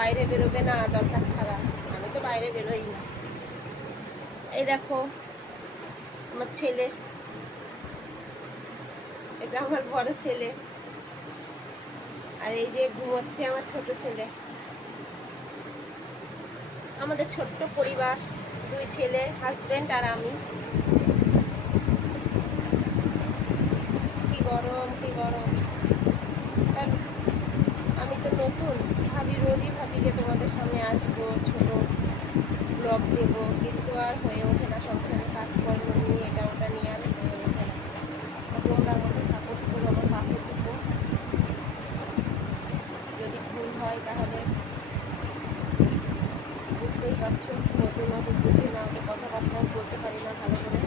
বাইরে বেরোবে না দরকার ছাড়া। আমি তো বাইরে বেরোই না। এই দেখো আমার ছেলে, এটা আমার বড় ছেলে, আর এই যে ঘুমোচ্ছে আমার ছোট ছেলে। আমাদের ছোট্ট পরিবার, 2 ছেলে, হাজবেন্ড আর আমি। কি গরম, কি গরম। আর আমি তো নতুন, রোজই ভাবি যে তোমাদের সামনে আসবো, ছোট ব্লগ দেব, কিন্তু আর হয়ে ওঠে না। সংসারের কাজকর্ম নিয়ে এটা ওটা নিয়ে আর হয়ে ওঠে না। তোমরা আমাকে সাপোর্ট করো, আমার পাশে থেকো। যদি ভুল হয় তাহলে বুঝতেই পারছো, নতুন বুঝি না, ওকে কথাবার্তাও বলতে পারি না ভালো করে।